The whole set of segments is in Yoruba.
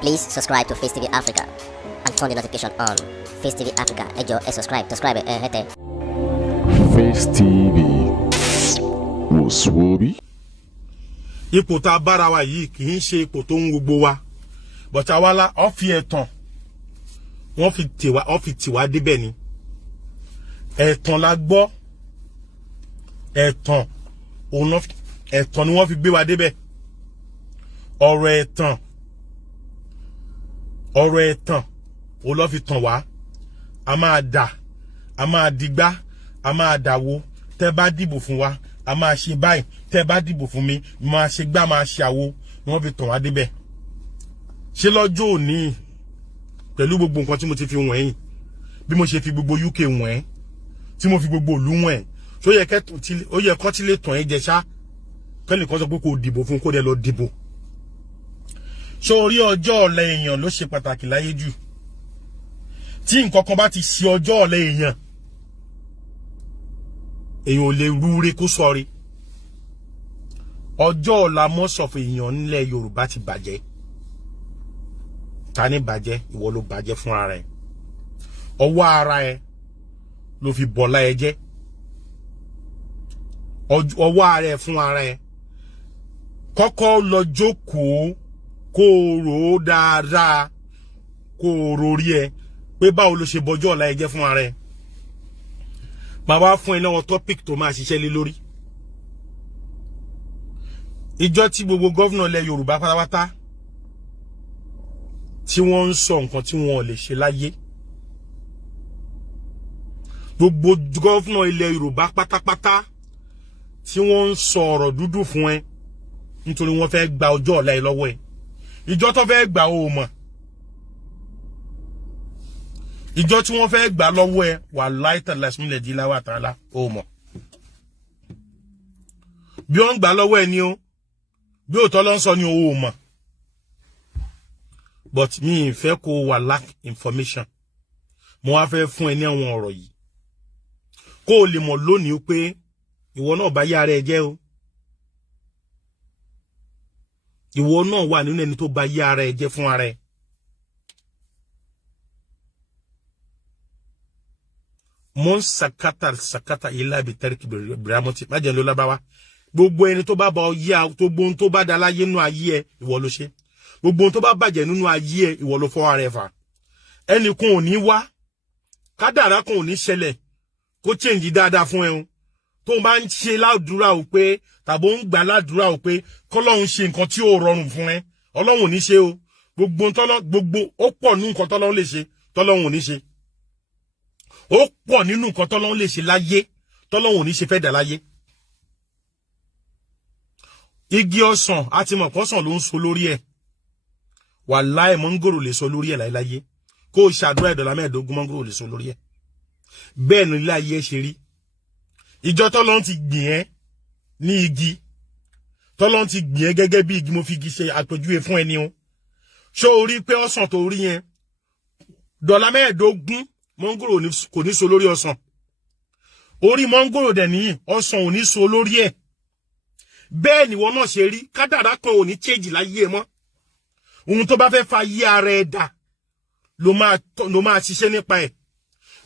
Please subscribe to Face TV Africa and turn the notification on. Face TV Africa, ẹ jọ̀ọ́, subscribe, hete. Face TV was Swoby. Ipò tá bára wa yìí kì í ṣe ipò tó ń gbogbo wa, but awala ó fi ẹ̀tàn wọ́n fi tiwa débẹ̀ ni. Ẹ̀tàn la gbọ́, ẹ̀tàn ni wọ́n fi gbé wa débẹ̀. Ọ̀rọ̀ ẹ̀tàn ó lọ fi tàn wá. A máa dà, a máa digbá, a máa dàwó. Tẹ́ bá dìbò fún wa, a máa ṣe báyìí. Tẹ́ bá dìbò fún mi, máa ṣe gbá, máa ṣe àwo. Wọ́n fi tàn wá débẹ̀. Ṣé lọ́jọ́ òní pẹ̀lú gbogbo nǹkan tí mo ti fi wọ̀n yín, bí mo ṣe fi gbogbo UK wọ̀n, tí mo fi gbogbo ìlú wọ̀n, so ó yẹ kó tí lè tàn ẹ́ jẹ ṣá. Kẹ́ni kan sọ pé kó dìbò fún kó dẹ̀ lọ dìbò. So orí ọjọ́ ọ̀la èèyàn ló ṣe pàtàkì láyé jù. Tí nǹkan kan bá ti ṣe ọjọ́ ọ̀la èèyàn ò lè rúre kó sọrí. Ọjọ́ ọ̀la mọ́sọ̀fọ̀ èèyàn nílẹ̀ Yorùbá ti bàjẹ́. Ta ni bàjẹ́? Ìwọ ló bàjẹ́ fún ara ẹ. Ọwọ́ ara ẹ ló fi bọ̀lá ẹ jẹ́. Ọwọ́ ara ẹ fún ara ẹ. Kọ́kọ́ lọ jókòó kó rò ó dáadáa, kó rò rí ẹ pé báwo ló ṣe bọjọ́ ọ̀la ẹ jẹ́ fún ara ẹ. Bàbá fún ẹ náà topic tó máa ṣiṣẹ́ lé lórí. Ìjọ tí gbogbo gọ́vnà ilẹ̀ Yorùbá pátápátá tí wọ́n ń sọ nǹkan tí wọ́n lè ṣe láyé. Gbogbo gọ́vnà ilẹ̀ Yorùbá pátápátá tí wọ́n ń sọ ọ̀rọ̀ dúdú fún ẹ nítorí wọ́n fẹ́ gba ọjọ́ ọ̀la ẹ lọ́wọ́ ẹ. Ìjọ tó fẹ́ gbà ó mọ̀. Ìjọ tí wọ́n fẹ́ gbà lọ́wọ́ ẹ wà láìtàn lásìmílẹ̀ di láwà tààlà ó mọ̀. Bí wọ́n gbà lọ́wọ́ ẹ ni ó, bí òótọ́ ló ń sọ ni ó mọ̀. But mi fẹ́ kó wà lack information. Mo wá fẹ́ fún ẹ ní àwọn ọ̀rọ̀ yìí. Kó o lè mọ̀ lónìí pé ìwọ náà bá yá ara ẹ jẹ́ o. Ìwọ náà wà nínú ẹni tó bá yá ara ẹ jẹ́ fún ara ẹ. Mon sakata ila bitariki biramoti. Má jẹ́ ló lábáwá. Gbogbo ẹni tó bá bá ọ yá, tó gbóhun tó bá dá láyé nínú ayé ẹ, ìwọ ló ṣe. Gbogbo ohun tó bá bàjẹ́ nínú ayé ẹ, ìwọ ló fọ́ ara ẹ fà. Ẹnìkan ò ní wá, kádàrá kan ò ní ṣẹlẹ̀ kó change dáadáa fún ẹ o. Tó bá ń ṣe ládùúrà o pé tàbí ó ń gbà ládùúrà o pé kọ́lọ́run ṣe nǹkan tí ó rọrùn fún ẹ, Ọlọ́run ò ní ṣe o. Gbogbo ó pọ̀ nínú nǹkan tọ́lọ́run lè ṣe, tọ́lọ́run ò ní ṣe. Ó pọ̀ nínú nǹkan tọ́lọ́run lè ṣe láyé, tọ́lọ́run ò ní ṣe fẹ́ dà láyé. Igi ọsàn àti mọ̀kọ́sàn ló ń so lórí ẹ̀. Wàláhì mọ́ngòrò lè so lórí ẹ̀ láyé. Kó o ṣàdúrà ìdọ̀lá mẹ́ẹ̀ẹ́dógún mọ́ngòrò lè so lórí ẹ̀. Bẹ́ẹ̀ ni ilé ayé ṣe rí. Ìjọ tọ́lọ́run ti gbìn ẹ́ ní igi. Tọ́lọ́run ti gbìn ẹ́ gẹ́gẹ́ bí igi, mo fi igi ṣe àpèjúwe fún ẹni o. Ṣó o rí pé ọsàn tó rí yẹn, dọ̀lá mẹ́ẹ̀ẹ́dógún mọ́ngòrò kò ní so lórí ọsàn. Orí mọ́ngòrò dẹ̀ nìyí, ọsàn ò ní so lórí ẹ̀. Bẹ́ẹ̀ ni wọ́n náà ṣe rí, kádàrá kan ò ní change láyé ẹ mọ́. Ohun tó bá fẹ́ fa yí ara ẹ dà ló máa ṣiṣẹ́ nípa ẹ̀.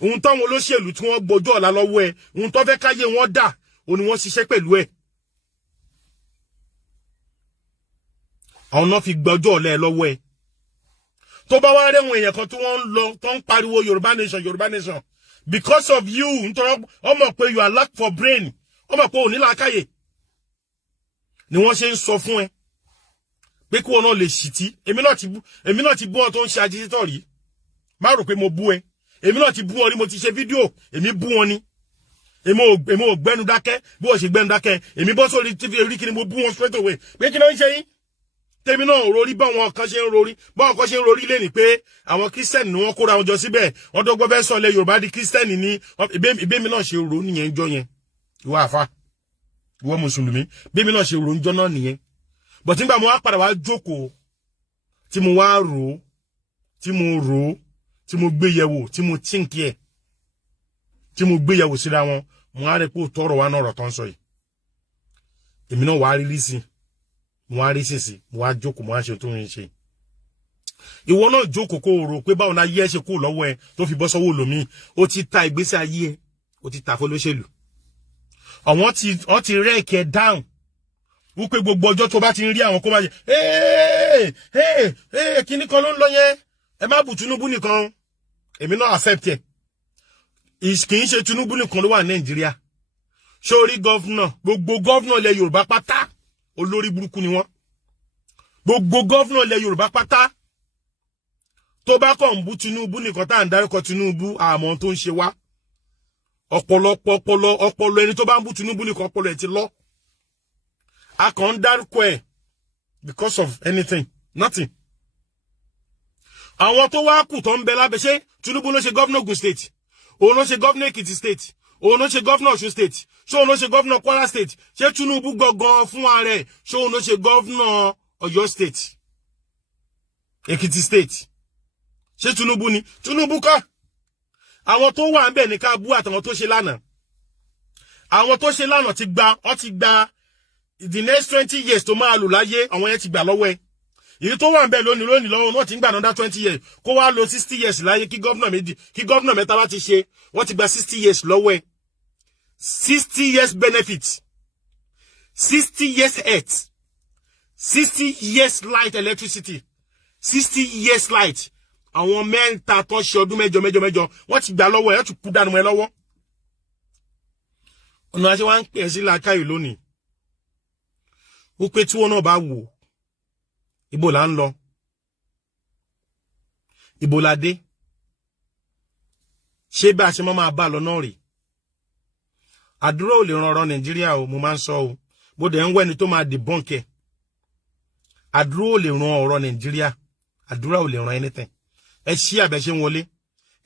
Ohun táwọn olóṣèlú tí wọ́n gbọ́jọ́ ọ̀la lọ́wọ́ ẹ, ohun tó fẹ́ káyé wọn dà, ó ní wọ́n ṣiṣẹ́ pẹ̀lú ẹ̀. Àwọn náà fi gbọ́jọ́ ọ̀la ẹ lọ́wọ́ ẹ. Tó bá wá rẹ̀wọ̀n èèyàn kan tí wọ́n ń lọ tó ń pariwo Yorùbá nation, Yorùbá nation, because of you, nítorí ọmọ pé you are lack for brain, ọmọ pé ò ní làákàyè, ni wọ́n ṣe ń sọ fún ẹ pé kí wọn náà lè ṣìtí. Èmi náà ti bú ọ tó ń ṣe agitator rí. Má rò pé mo bú ẹ. Èmi náà ti bú ọ rí, mo ti ṣe fídíò, èmi bú wọn ni. Èmi ò gbẹ́nu dákẹ́, bí wọ́n ṣe gbẹ́nu dákẹ́. Èmi bọ́ sórí TV rí kí ni mo bú wọn straight away. Pé kí ló ń ṣe yín? Tèmi náà rorí báwọn kan ṣe ń rorí. Báwọn kan ṣe ń rorí lẹ́ni pé àwọn Kírísítẹ́nì ni wọ́n kóra wọn jọ síbẹ̀. Wọ́n dọ́gbọ́n fẹ́ sọ ilẹ̀ Yorùbá di Kírísítẹ́nì ní ìbémi náà ṣe rò nìyẹn jọ yẹn. Ìwọ àfà, ìwọ Mùsùlùmí, bẹ́mi náà ṣe rò ń jọ náà nìyẹn. But nígbà mo wá padà wá jókòó, tí mo wá rò, tí mo gbé yẹ̀wò, tí mo think ẹ̀, tí mo gbé yẹ̀wò síra wọn, mo wá rí pé ó tọrọ wá náà ọ̀rọ̀ tó ń sọ yìí. Èmi náà wá rí sí. Mo wá rí sísì, mo wá jókòó, mo wá ṣe tó ń ṣe. ìwọ náà jókòó kó rò pé báwo na yẹ ṣe kú lọ́wọ́ ẹ tó fi bọ́ sọ́wọ́ lómi ó ti ta ìgbésí ayé ẹ ó ti ta fólóṣèlú àwọn ti rẹ́ẹ̀kì ẹ down wípé gbogbo ọjọ́ tó bá ti ń rí àwọn kó máa jẹ kíní kan ló ń lọ yẹn ẹ má bù Tinubu nìkan èmi náà accept ẹ kì í ṣe Tinubu nìkan ló wà ní Nàìjíríà sórí gọ́fúnà gbogbo gọ́fúnà ilẹ̀ Yorùbá pátá olórí burúkú ni wọ́n gbogbo gọ́fúnà ilẹ̀ Yorùbá pátá tó bá kàn ń bú Tinubu nìkan tá à ń dárúkọ Tinubu àmọ́ tó ń ṣe wá ọpọlọ ẹni tó bá ń bú Tinubu nìkan ọpọlọ ẹ ti lọ a kàn ń dárúkọ ẹ because of anything nothing àwọn tó wá kù tó ń bẹ lábẹ́ ṣé Tinubu ló ṣe gọ́fúnà Ògùn state òun ló ṣe gọ́fúnà Èkìtì state òun ló ṣe gọ́fúnà Ọ̀ṣun state ṣé òun ló ṣe gọ́fúnà Kwara state ṣé Tinubu gangan fún ààrẹ ṣé òun ló ṣe gọ́fúnà Ọ̀yọ́ state Èkìtì state ṣé Tinubu ni Tinubu kọ́ àwọn tó wà ńbẹ̀ ní ká bú àtàwọn tó ṣe lánàá àwọn tó ṣe lánàá ti gba the next 20 years tó máa lò láyé àwọn yẹn ti gbà lọ́wọ́ ẹ èyí tó wà ńbẹ̀ lónìí lọ́wọ́ wọn ti ń gbà another 20 years kó wá lò 60 years láyé kí gọ́vnà mẹ́ta bá ti ṣe wọ́n ti gba 60 years lọ́wọ́ ẹ 60 years benefit 60 years health 60 years light electricity 60 years light àwọn mẹ́ta tó ṣe ọdún mẹ́jọ wọ́n ti gbà lọ́wọ́ ẹ̀ tún kú dànù ẹ lọ́wọ́ ọ̀nà àṣẹ wa ń pè é sí làákàyè lónìí wípé tí wọn náà bá wò ibo là ń lọ ibo la dé ṣé bá a ṣe máa bá lọ náà rè àdúrà ò lè ran ọ̀rọ̀ Nàìjíríà o mo máa ń sọ o bó dẹ̀ ń wẹ́ni tó máa debunk ẹ̀ àdúrà ò lè ran ọ̀rọ̀ Nàìjíríà àdúrà ò lè ran anything ẹ ṣí àbẹ̀ṣe wọlé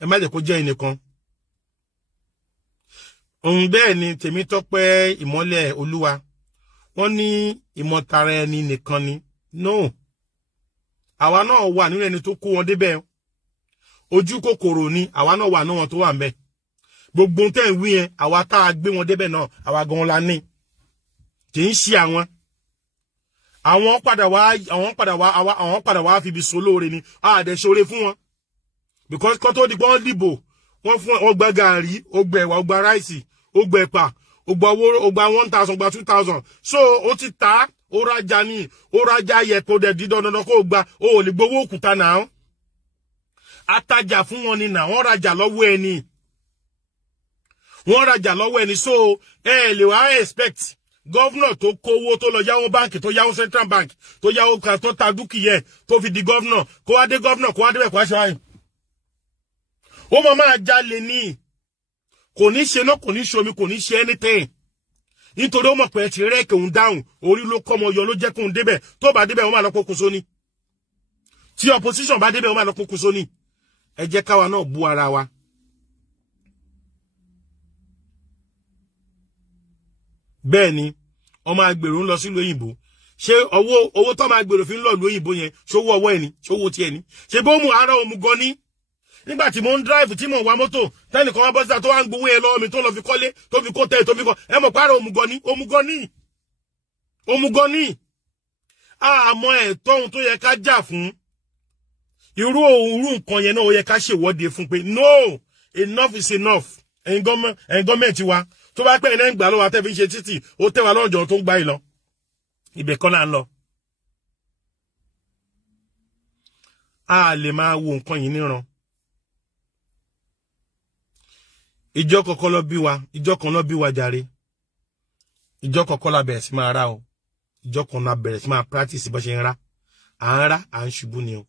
ẹ má jẹ́ kó jẹ́ ẹnìkan òun bẹ́ẹ̀ ni Tèmítọ́pẹ́ Ìmọ́lẹ̀ Olúwa wọ́n ní ìmọ̀tara ẹni nìkan ni no àwa náà wà nínú ẹni tó kó wọn débẹ̀ ojú kòkòrò ni àwa náà wà náà wọn tó wà ńbẹ̀ gbogbo tẹ́ ń wí yẹn àwa tá a gbé wọn débẹ̀ náà àwa gan la ní kì í ṣe àwọn padà wá fi ibi solóore ni àdẹ ṣoore fún wọn because kó tó di pé wọ́n dìbò wọ́n fún wọn gba gàrí ó gba ẹ̀wà ó gba ráìsì ó gba ẹ̀pà ó gba owó ó gba 1000 ó gba 2000 so ó ti ta ó rajà ní ó rajà yẹ̀pọ̀ dẹ̀ dídán dandan kó gba ó lè gbowó òkúta náà atajà fún wọn ni náà wọ́n rajà lọ́wọ́ ẹni so ẹ lè wá expect gọ́vnà tó kówó tó lọ yáwó báǹkì tó yáwó central bank tó yáwó kan tó ta dúkìá tó fi di gọ́vnà kó wá dé gọ́vnà kó wá débẹ̀ kó wá ṣe wáyé ó máa jalè ní kò ní ṣe náà kò ní ṣe omi kò ní ṣe anything nítorí ó mọ̀ pé ti rẹ́ẹ̀kì òun dáhùn orí ló kọ́ ọmọ yọ ló jẹ́ kóun débẹ̀ tó bá débẹ̀ wọ́n máa lọ pokùnso ní tí opposition bá débẹ̀ wọ́n máa lọ pokùnso ní ẹ jẹ́ káwa náà bú ara wa. bẹ́ẹ̀ ni ọmọ agbèrò ń lọ sílùú òyìnbó ṣé owó tó máa gbèrò fi ń lọ ìlú òyìnbó yẹn ṣówó ọwọ́ ẹni ṣówó tiẹ̀ ni ṣé bó mu ara òmu gan ni nígbà tí mo ń drive tí mo ń wa mọ́tò tẹ́nìkan wá bọ́ síta tó wá ń gbowó yẹn lọ́wọ́ mi tó lọ fi kọ́lé tó fi kó tẹ́ tó fi kọ́ ẹ mọ̀ pàrọ̀ òmùgọ̀ ní àmọ́ ẹ̀tọ́ ohun tó yẹ ká jà fún irú nǹkan yẹn náà ó yẹ ká ṣèwọ́de fún pé no enough is enough ẹ̀yin gọ́ọ̀mẹ̀ntì wa tó bá pẹ́ ẹ̀ náà ń gbà lọ́wọ́ àtẹ́bí ń ṣe títì ó tẹ́wà lọ́jọ́ tó ń gbá ìlọ ibẹ̀ kọ́ là ń lọ. a lè máa wo nǹkan yìí níran ìjọ kọ̀ọ̀kan lọ bí wa ìjọ kan lọ bí wa jàre ìjọ kọ̀ọ̀kan la bẹ̀rẹ̀ sí máa rá o ìjọ kan la bẹ̀rẹ̀ sí máa practice bó ṣe ń rá à ń rá à ń ṣubú ni o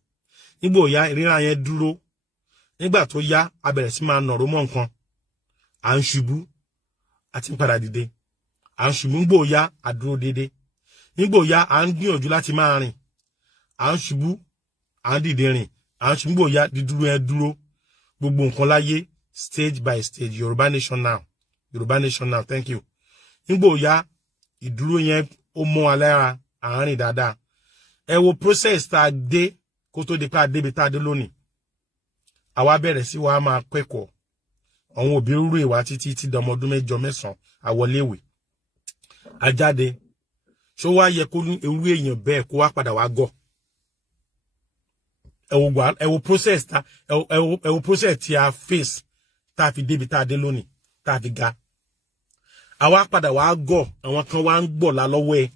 nígbà ó yá ìríra yẹn dúró nígbà tó yá a bẹ̀rẹ̀ sí máa nọ̀rọ̀ mọ́ nǹkan à ń ṣubú àti ń padà dìde à ń ṣubú nígbà ó yá a dúró dédé nígbà ó yá à ń gbìyànjú láti máa rìn à ń ṣubú à ń dìde rìn à ń ṣubú nígbà ó yá dídúró yẹn dúró gbogbo nǹkan láyé stage by stage Yorùbá nation now thank you nígbà ó yá ìdúró yẹn ó mọ́ alára àárín dáadáa ẹ wo process tá a dé kó tó di pé a débi tá a dé lónìí àwa bẹ̀rẹ̀ sí wa máa kẹ́kọ̀ọ́ àwọn òbí rúrú ìwà títí tí dọmọ ọdún 8 9 àwọléèwé ajáde ṣó wá yẹ kó irú èèyàn bẹ́ẹ̀ kó wá padà wá gọ̀ ẹ wo process ta ẹ wo process tí a face tá fi débi tá dé lónìí tá fi ga àwa padà wá gọ̀ àwọn kan wá ń gbọ́ la lọ́wọ́ ẹ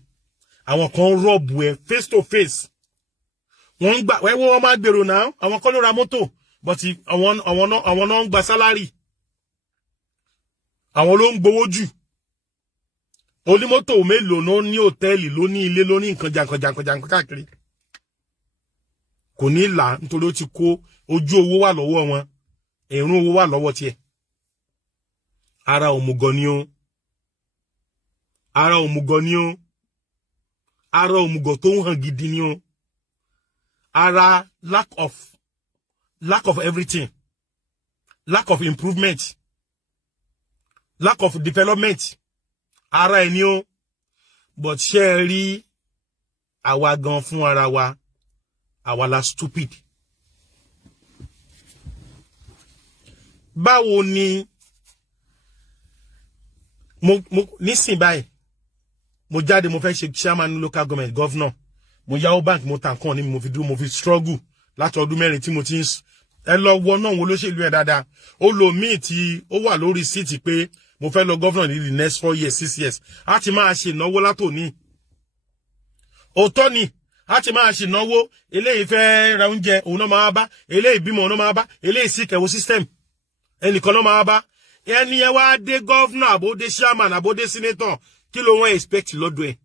àwọn kan rob ẹ face to face wọ́n gbà wọ́n máa gbèrò náà àwọn kan ló ra mọ́tò but àwọn náà ń gba salary àwọn ló ń gbowó jù onímọ́tò mélòó ló ní hòtẹ́ẹ̀lì ló ní ilé ló ní nǹkan jankan káàkiri kò ní là nítorí ó ti kó ojú owó wà lọ́wọ́ wọn ẹ̀rún owó wà lọ́wọ́ tiẹ̀ ara òmùgọ̀ ni ó ara òmùgọ̀ tó ń hàn gidi ni ó ara lack of everything, lack of improvement, lack of development ara ẹni o but ṣé rí àwa gan fún ara wa àwa la stupid. Báwo ni mo nísìn báyìí mo jáde mo fẹ́ ṣe chairman local government governor mo yáwó bank mo tàn kàn ní mo fi dúró mo fi struggle láti ọdún mẹ́rin tí mo ti ẹ lọ wọ náà wo lóṣèlú ẹ dáadáa ó lo míì tí ó wà lórí síìtì pé mo fẹ́ lọ governor ní the next 4 years 6 years á ti máa ṣe ìnáwó látòní òótọ́ ni á ti máa ṣe ìnáwó eléyìí fẹ́ ra oúnjẹ òun náà máa bá eléyìí bímọ òun náà máa bá eléyìí sí kẹwò system ẹnìkan náà máa bá ẹni ẹ wá dé governor àbódé chairman àbódé senator kí ló wọ́n expect lọ́dọ̀ ẹ̀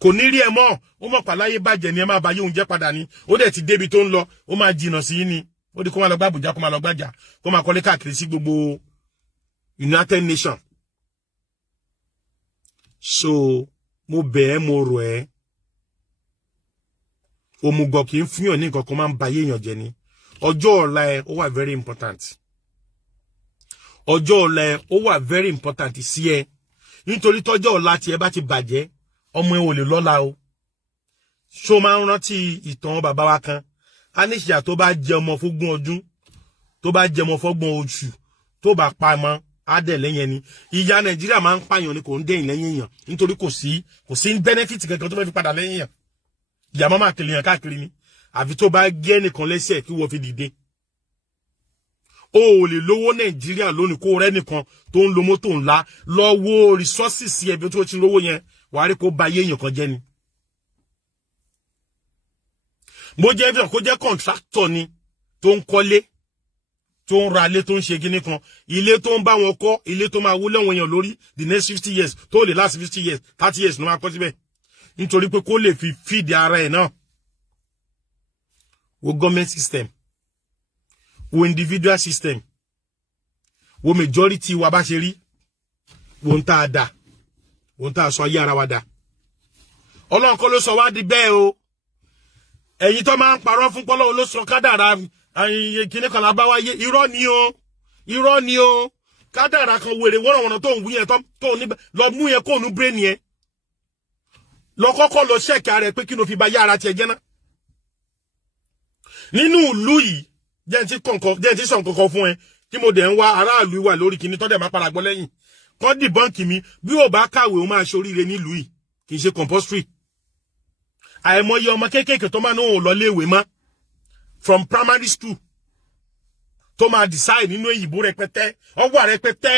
kò ní rí ẹ mọ́ ó mọ̀ pàláyé bàjẹ́ ni ẹ máa bá yóò jẹ́ padà ní ó dẹ̀ ti débi tó ń lọ ó máa jìnnà sí ní ó di kó máa lọ gbá Àbújá kó máa lọ gbájà kó máa kọ́lé káàkiri sí gbogbo United Nations. So mo bẹ̀ ẹ́ mo rọ̀ ẹ́ òmùgọ̀ kì í fúnyàn ní nǹkan kan máa ń ba yéèyàn jẹ́ ni ọjọ́ ọ̀la ẹ ó wà very important ọjọ́ ọ̀la ẹ ó wà very important sí ẹ nítorí tọ́jọ́ ọ̀la tí ẹ bá ti bàjẹ́ ọmọ ẹ ò lè lọ́la o ṣó máa ń rántí ìtàn bàbá wa kan aníṣìyà tó bá jẹ ọmọ fógún ọdún tó bá jẹ ọmọ fọ́gbọ̀n oṣù tó bá pa mọ́ á dẹ̀ lẹ́yìn ẹni ìyá Nàìjíríà máa ń pààyàn ni kò ń dẹ̀yìn lẹ́yìn èèyàn nítorí kò sí benefit kankan tó fẹ́ fi padà lẹ́yìn èèyàn ìyá máa kiri yàn káàkiri ni àfi tó bá gé ẹnìkan lẹ́sẹ̀ kí wọ́n fi dìde o ò lè lówó Nàìjíríà lónìí kó rẹ́ nìkan tó ń lo mọ́tò ńlá lọ wo resources ẹbí tó ti lówó yẹn wàá rí kó ba yé èèyàn kan jẹ́ ni mo jẹ́ bí kó jẹ́ contractor ni tó ń kọ́lé tó ń ra ilé tó ń ṣe kíní kan ilé tó ń bá wọn kọ́ ilé tó máa wúlẹ̀ wọn èèyàn lórí the next 50 years tó lè last 50 years 30 years ló máa kọ́ síbẹ̀ nítorí pé kó lè fi feed ara ẹ̀ náà wo government system wo individual system wo majority wa bá ṣe rí wo ń tá a dà wo ń tá a sọ ayé ara wa dà Ọlọ́run kọ́ ló sọ wá di bẹ́ẹ̀ o ẹ̀yin tó máa ń parọ́ fún pọ́lọ́wọ́ ló sọ kádàrá kíní kan lábá wáyé irọ́ ni o kádàrá kan wèrè wọ́nàwọ́nà tó ń wú yẹn tó ní lọ mú yẹn kó nu brain yẹn lọ kọ́kọ́ lọ ṣẹ́ẹ̀kì ara ẹ̀ pé kí ló fi ba yára tiẹ̀ jẹ́ ná nínú ìlú yìí jẹ́ ti sọ nǹkan fún ẹ tí mo dẹ̀ ń wá aráàlú wà lórí kíní tọ́dẹ̀ máa padà gbọ́ lẹ́yìn kọ́ dìbọ́ǹkì mi bí ò bá kàwé ó máa ṣoríire nílùú yìí kì í ṣe compulsory àìmọye ọmọ kéékèèké tó máa ní òun lọ léèwé mọ́ from primary school tó máa decide nínú èyìnbó rẹpẹtẹ ọgbà rẹpẹtẹ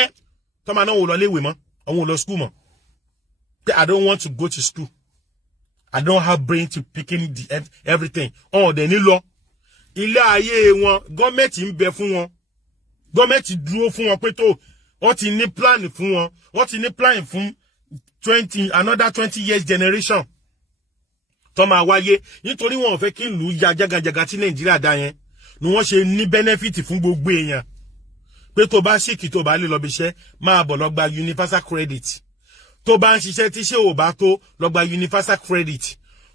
tó máa ní òun lọ léèwé mọ́ òun lọ school mọ́ I don't want to go to school I don't have brain to pick in everything ọ̀hún dẹ̀ nílọ ilé ayé wọn gọ́ọ̀mẹ̀ntì ń bẹ fún wọn gọ́ọ̀mẹ̀ntì dúró fún wọn pé tó wọ́n ti ní plan fún wọn wọ́n ti ní plan fún another 20 years generation tó máa wáyé nítorí wọn ò fẹ́ kí ìlú ya jágajàga tí Nàìjíríà dá yẹn ni wọ́n ṣe ní benefit fún gbogbo èèyàn pé tó bá ṣìkì tó bá lè lọ bí iṣẹ́ máa bọ̀ lọ gba universal credit tó bá ń ṣiṣẹ́ tí ṣé ò bá tó lọ gba universal credit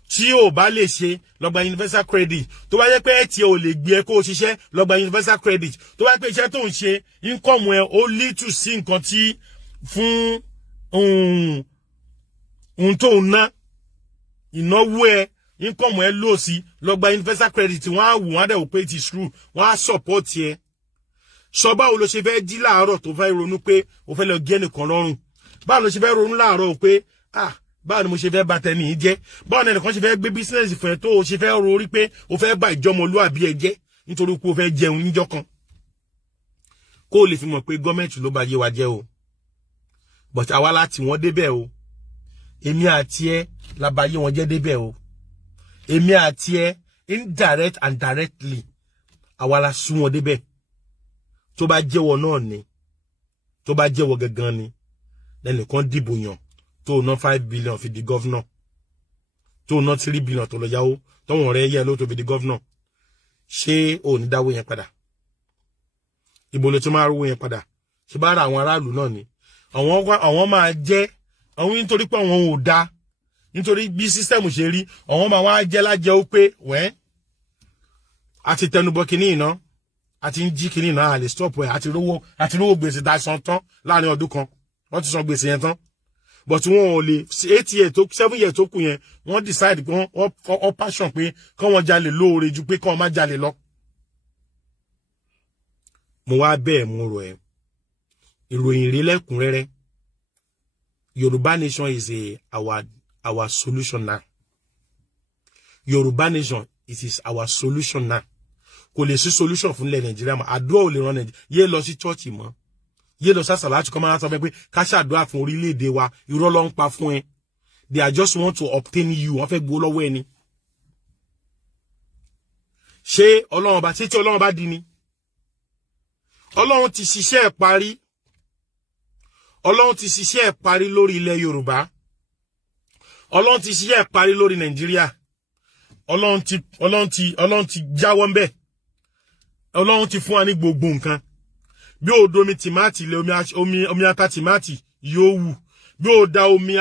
tí ò bá lè ṣe lọ gba universal credit tó bá yẹ pé ẹ̀ tí ò lè gbé ẹ kó o ṣiṣẹ́ lọ gba universal credit tó bá yẹ pé iṣẹ́ tó ń ṣe income ẹ ó little sí nǹkan tí fún ohun tó ń ná ìnáwó ẹ income ẹ lò sí lọ gba universal credit wọ́n á wù wọ́n á dẹ̀ wò pé it is true wọ́n á support ẹ sọ báwo ló ṣe fẹ́ jí láàárọ̀ tó fẹ́ ronú pé o fẹ́ lọ gé ẹnìkan lọ́rùn báwo ló ṣe fẹ́ ronú láàárọ̀ pé báwo ni mo ṣe fẹ́ bà tẹni yìí jẹ́ báwo ni ẹnìkan ṣe fẹ́ gbé bísínẹ́sì fún ẹ tó o ṣe fẹ́ rorí pé o fẹ́ bà ìjọmọlúàbí ẹ jẹ́ nítorí pé o fẹ́ jẹun níjọ́ kan kó o lè fi mọ̀ pé gọ́ọ̀mẹ̀ntì ló bà yé wa jẹ́ o but àwa láti wọ́n débẹ̀ o èmi àti ẹ la bà yé wọn jẹ́ débẹ̀ o èmi àti ẹ indirect and directly àwa la sún wọn débẹ̀ tó bá jẹ́wọ́ náà ni tó bá jẹ́wọ́ gangan ni lẹ́nìkan dìbò yàn tó ná 5 billion fi di governor tó ná 3 billion tó lọ yáwó tọ́wọ̀n rẹ̀ yẹ ló tó fi di governor ṣé ò ní dáwó yẹn padà ibo ló tún máa rówó yẹn padà ṣe bá ra àwọn aráàlú náà ni àwọn máa jẹ́ àwọn nítorí pé àwọn ò dá nítorí bí sísẹ́mù ṣe rí àwọn máa wá jẹ́ lájẹ́ ó pé wẹ́n àti tẹnubọ kìíní iná àti ń jí kìíní iná àlè stop ẹ̀ àti rówó gbèsè dá san tán láàrin ọdún kan wọ́n ti san gbèsè yẹn tán but wọn ò lè 8 years tó 7 years tó kù yẹn wọ́n decide pé wọ́n passion pé kán wọ́n jalè lóore ju pé kán má jalè lọ. mo wá bẹ́ẹ̀ mo rọ̀ ẹ́ ìròyìn rí lẹ́kùnrẹ́rẹ́ Yorùbá nation is our solution now. Yorùbá nation is our solution now. Kò lè sí solution fún ilẹ̀ Nàìjíríà mọ́ àdúrà ò lè ràn Nàìjíríà yé lọ sí church mọ́ yé lọ sá sàlátù kọ́ máa sọ pé ká ṣàdúrà fún orílẹ̀-èdè wa irọ́ ló ń pa fún ẹ they are just want to obtain you wọ́n fẹ́ gbó lọ́wọ́ ẹni. ṣé Ọlọ́run bá tí Ọlọ́run bá di ni Ọlọ́run ti ṣiṣẹ́ ẹ̀ parí Ọlọ́run ti ṣiṣẹ́ ẹ̀ parí lórí ilẹ̀ Yorùbá Ọlọ́run ti ṣiṣẹ́ ẹ̀ parí lórí Nàìjíríà Ọlọ́run ti jáwọ́ ńbẹ̀ Ọlọ́run ti fún wa ní gbogbo nǹkan bí ó do omi tìmátì lé omi ata tìmátì yóò wù bí ó da omi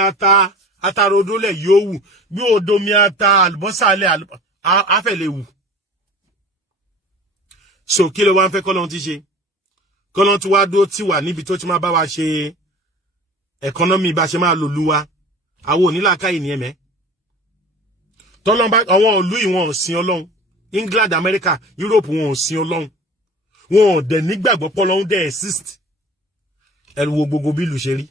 ata rodo lẹ̀ yóò wù bí ó do omi ata àlùbọ́sà lẹ̀ afẹ́ lè wù. So kí ló wá ń fẹ́ kọ́lọ́run ti ṣe kọ́lọ́run ti wá dó tí wà níbi tó ti máa bá wa ṣe economy bá ṣe máa lò lu wa àwọn onílàákàyè ní ẹ̀mẹ́ tọ́lọ́mbà àwọn ìlú ìwọ̀n ò sin Ọlọ́run England America Europe wọn ò sin Ọlọ́run wọn ò dẹ̀ nígbàgbọ́ pọ́lọ́run dẹ̀ exist ẹ̀rù wo gbogbo bí ìlú ṣe rí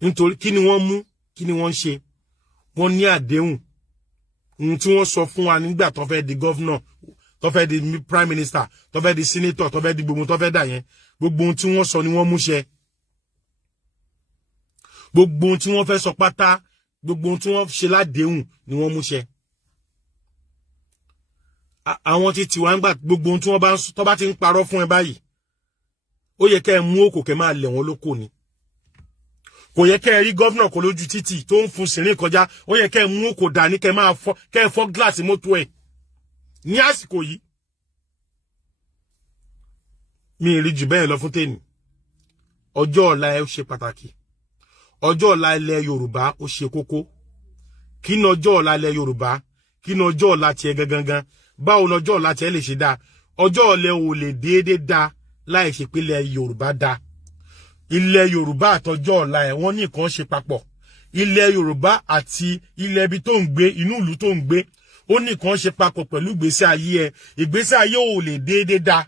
nítorí kí ni wọ́n mú kí ni wọ́n ṣe wọ́n ní àdéhùn ohun tí wọ́n sọ fún wa nígbà tó fẹ́ di governor tó fẹ́ di prime minister tó fẹ́ di senator tó fẹ́ di gbogbo tó fẹ́ dà yẹn gbogbo ohun tí wọ́n sọ ni wọ́n mú ṣẹ gbogbo ohun tí wọ́n fẹ́ sọ pátá gbogbo ohun tí wọ́n ṣe ládéhùn ni wọ́n mú ṣẹ àwọn tí tiwa ń gbà gbogbo ohun tí wọ́n tó bá ti ń parọ́ fún ẹ báyìí ó yẹ kẹ́ ẹ mú òkò kẹ́ máa lẹ̀ wọ́n lóko ni kò yẹ kẹ́ ẹ rí gọ́vnà kó lójú títì tó ń fún sìnrìn kọjá ó yẹ kẹ́ ẹ mú òkò dání kẹ́ ẹ fọ́ gíláàsì mọ́tò ẹ̀ ní àsìkò yìí mi ì rí jù bẹ́ẹ̀ lọ fún tèmi ọjọ́ ọ̀la ẹ ó ṣe pàtàkì ọjọ́ ọ̀la ilẹ̀ Yorùbá ó ṣe kókó kí ni ọjọ́ ọ̀la ilẹ̀ Yorùbá kí ni ọjọ́ ọ̀la tiẹ̀ gangan báwo ni ọjọ́ ọ̀la tiẹ̀ lè ṣe dáa ọjọ́ ọ̀la ò lè déédéé dáa láì ṣe pé ilẹ̀ Yorùbá dáa ilẹ̀ Yorùbá àtọjọ́ ọ̀la ẹ̀ wọ́n ní nǹkan ṣe papọ̀ ilẹ̀ Yorùbá àti ilẹ̀ ibi tó ń gbé inú ìlú tó ń gbé ó ní nǹkan ṣe papọ̀ pẹ̀lú ìgbésí ayé ẹ̀ ìgbésí ayé ò lè déédéé dáa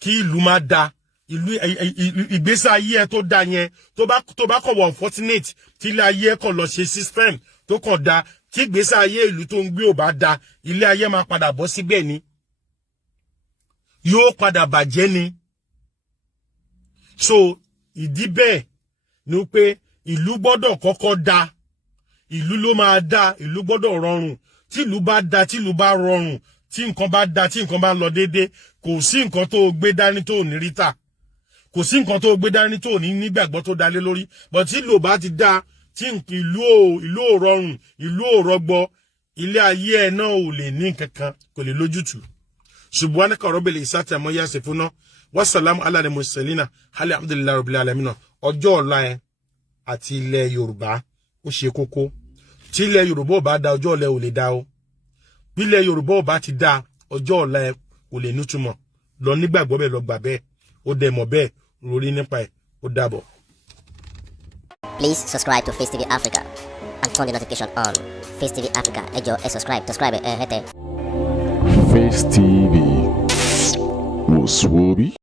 kí ìlú má dáa ìgbésí ayé ẹ̀ tó dáa yẹn tó bá kọ̀ wọ̀ unfortunate tí ilé ayé ẹ̀ kàn lọ ṣe system tó kàn dáa tí ìgbésí ayé ìlú tó ń gbé ò bá dáa ilé ayé máa padà bọ́ síbẹ̀ ni yóò padà bàjẹ́ ni so ìdí bẹ́ẹ̀ ni pé ìlú gbọ́dọ̀ kọ́kọ́ dáa ìlú ló máa dáa ìlú gbọ́dọ̀ rọrùn tí ìlú bá dáa tí ìlú bá rọrùn tí nǹkan bá dáa tí nǹkan bá lọ déédéé kò sí nǹkan tó gbé dání tó ní rí tà kò sí nǹkan tó gbé dání tó ní nígbàgbọ́ tó dalé lórí but tí ìlú bá ti dáa tí ìlú ò rọrùn ìlú ò rọgbọ ilé ayé ẹ̀ náà ò lè ní kankan kò lè lójútùú subhanaka rabbil izzati amma yasifuna wassalamu ala al-mursalina alhamdulillahi rabbil alamin ọjọ́ ọ̀la ẹ àti ilẹ̀ Yorùbá ó ṣe kókó tí ilẹ̀ Yorùbá ò bá da ọjọ́ ọ̀la ò lè dá o bí ilẹ̀ Yorùbá ò bá ti dá ọjọ́ ọ̀la ẹ kò lè nítumọ̀ lọ nígbàgbọ́ bẹ́ẹ̀ lọ gbà bẹ́ẹ̀ ó dẹ̀ mọ̀ bẹ́ẹ̀ lórí nípa ẹ̀ ó dàbọ̀. Please subscribe to Face TV Africa and turn the notification on. Face TV Africa, ẹ jọ̀ọ́ subscribe hete. Face TV was Swoby.